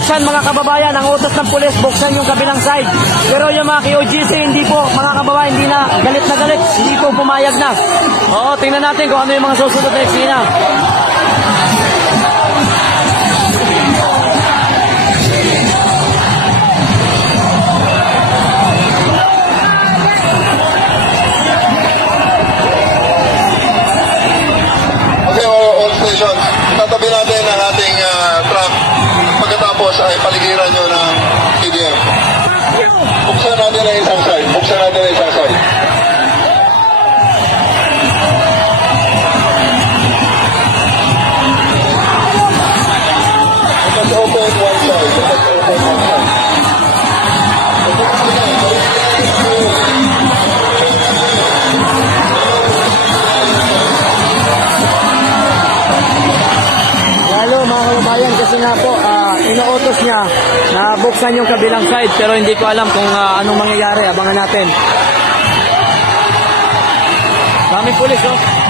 pinapabuksan mga kababayan, ang utos ng pulis, buksan yung kabilang side. Pero yung mga KOGC, hindi po, mga kababayan, hindi na galit na galit, hindi po pumayag na. Oo, tingnan natin kung ano yung mga susunod na eksena. Nga po, ah, inuutos niya na buksan yung kabilang side pero hindi ko alam kung ah, anong mangyayari. Abangan natin. Daming pulis oh.